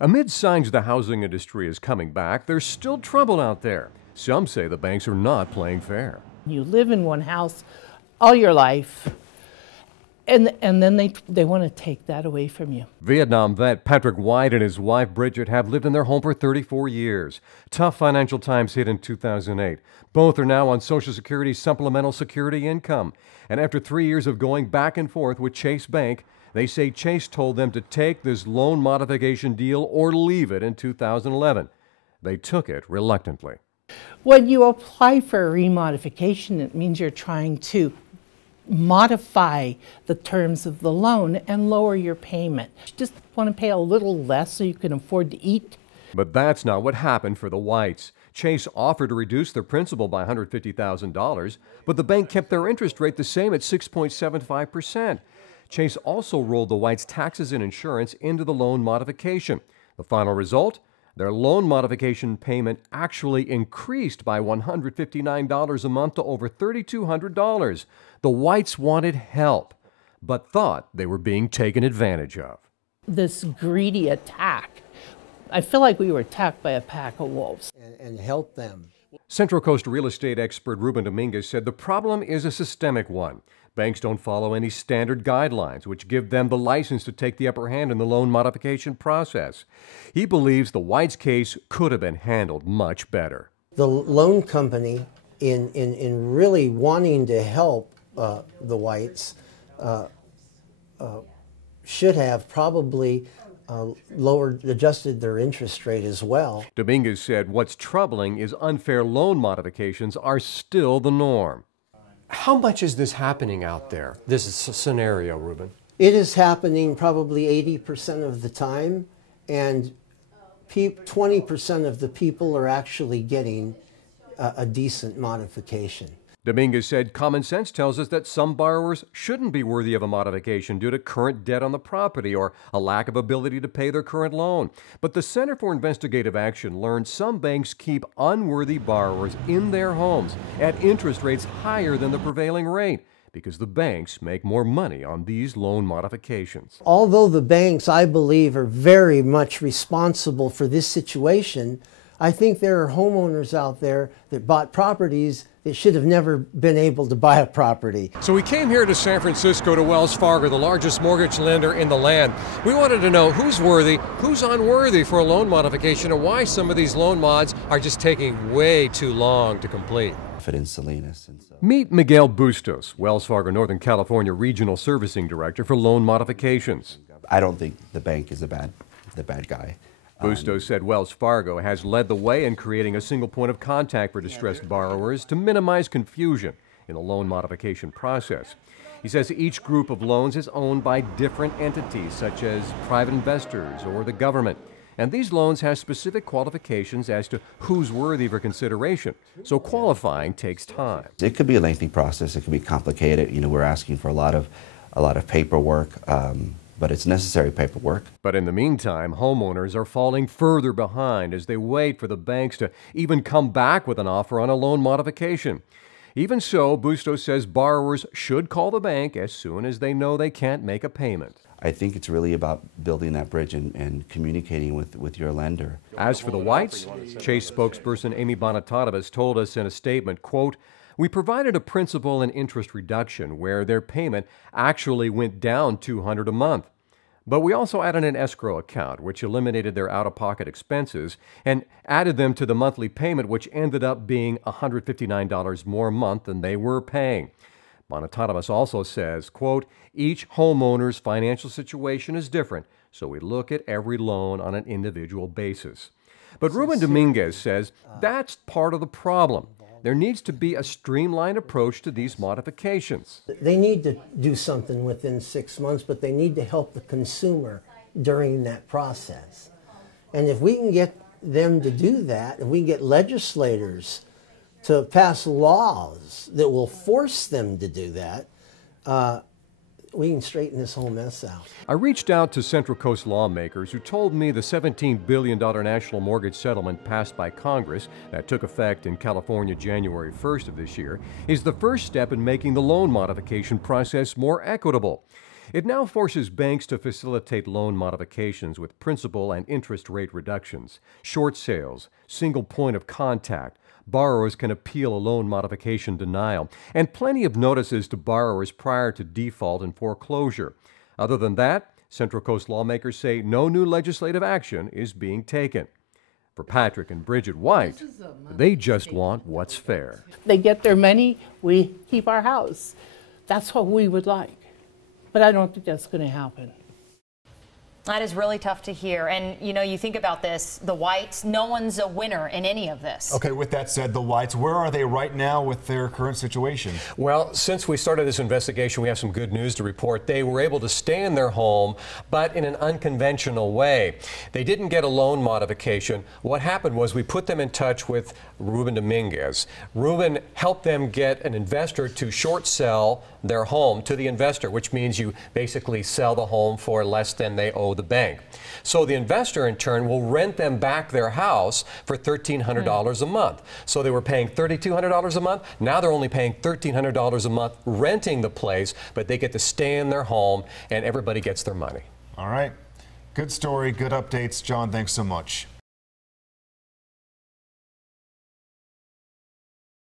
Amid signs the housing industry is coming back, there's still trouble out there. Some say the banks are not playing fair. You live in one house all your life, and then they want to take that away from you. Vietnam vet Patrick White and his wife Bridget have lived in their home for 34 years. Tough financial times hit in 2008. Both are now on Social Security's supplemental security income. And after 3 years of going back and forth with Chase Bank, they say Chase told them to take this loan modification deal or leave it in 2011. They took it reluctantly. When you apply for a remodification, it means you're trying to modify the terms of the loan and lower your payment. You just want to pay a little less so you can afford to eat. But that's not what happened for the Whites. Chase offered to reduce their principal by $150,000, but the bank kept their interest rate the same at 6.75%. Chase also rolled the Whites' taxes and insurance into the loan modification. The final result? Their loan modification payment actually increased by $159 a month to over $3,200. The Whites wanted help, but thought they were being taken advantage of. This greedy attack. I feel like we were attacked by a pack of wolves. And help them. Central Coast real estate expert Ruben Dominguez said the problem is a systemic one. Banks don't follow any standard guidelines, which give them the license to take the upper hand in the loan modification process. He believes the Whites case could have been handled much better. The loan company, in really wanting to help the Whites, should have probably adjusted their interest rate as well. Dominguez said what's troubling is unfair loan modifications are still the norm. How much is this happening out there, this scenario, Ruben? It is happening probably 80% of the time, and 20% of the people are actually getting a decent modification. Dominguez said common sense tells us that some borrowers shouldn't be worthy of a modification due to current debt on the property or a lack of ability to pay their current loan. But the Center for Investigative Action learned some banks keep unworthy borrowers in their homes at interest rates higher than the prevailing rate because the banks make more money on these loan modifications. Although the banks, I believe, are very much responsible for this situation, I think there are homeowners out there that bought properties that should have never been able to buy a property. So we came here to San Francisco to Wells Fargo, the largest mortgage lender in the land. We wanted to know who's worthy, who's unworthy for a loan modification, and why some of these loan mods are just taking way too long to complete. In Salinas. And so. Meet Miguel Bustos, Wells Fargo Northern California Regional Servicing Director for Loan Modifications. I don't think the bank is the bad guy. Bustos said Wells Fargo has led the way in creating a single point of contact for distressed borrowers to minimize confusion in the loan modification process. He says each group of loans is owned by different entities, such as private investors or the government. And these loans have specific qualifications as to who's worthy for consideration. So qualifying takes time. It could be a lengthy process. It could be complicated. You know, we're asking for a lot of paperwork. But it's necessary paperwork. But in the meantime, homeowners are falling further behind as they wait for the banks to even come back with an offer on a loan modification. Even so, Bustos says borrowers should call the bank as soon as they know they can't make a payment. I think it's really about building that bridge and communicating with your lender. As for the Whites, Chase spokesperson Amy Bonatadovas told us in a statement, quote, "We provided a principal and interest reduction where their payment actually went down $200 a month. But we also added an escrow account, which eliminated their out-of-pocket expenses and added them to the monthly payment, which ended up being $159 more a month than they were paying." Bonatadovas also says, quote, "Each homeowner's financial situation is different, so we look at every loan on an individual basis." But Ruben Dominguez says that's part of the problem. There needs to be a streamlined approach to these modifications. They need to do something within 6 months, but they need to help the consumer during that process. And if we can get them to do that, if we can get legislators to pass laws that will force them to do that, we can straighten this whole mess out. I reached out to Central Coast lawmakers who told me the $17 billion national mortgage settlement passed by Congress that took effect in California January 1st of this year is the first step in making the loan modification process more equitable. It now forces banks to facilitate loan modifications with principal and interest rate reductions, short sales, single point of contact. Borrowers can appeal a loan modification denial, and plenty of notices to borrowers prior to default and foreclosure. Other than that, Central Coast lawmakers say no new legislative action is being taken. For Patrick and Bridget White, they just want what's fair. They get their money, we keep our house. That's what we would like. But I don't think that's going to happen. That is really tough to hear. And, you know, you think about this, the Whites, no one's a winner in any of this. Okay, with that said, the Whites, where are they right now with their current situation? Well, since we started this investigation, we have some good news to report. They were able to stay in their home, but in an unconventional way. They didn't get a loan modification. What happened was we put them in touch with Ruben Dominguez. Ruben helped them get an investor to short sell their home to the investor, which means you basically sell the home for less than they owe the bank. So the investor in turn will rent them back their house for $1,300 a month. So they were paying $3,200 a month. Now they're only paying $1,300 a month renting the place, but they get to stay in their home and everybody gets their money. All right. Good story, good updates. John, thanks so much.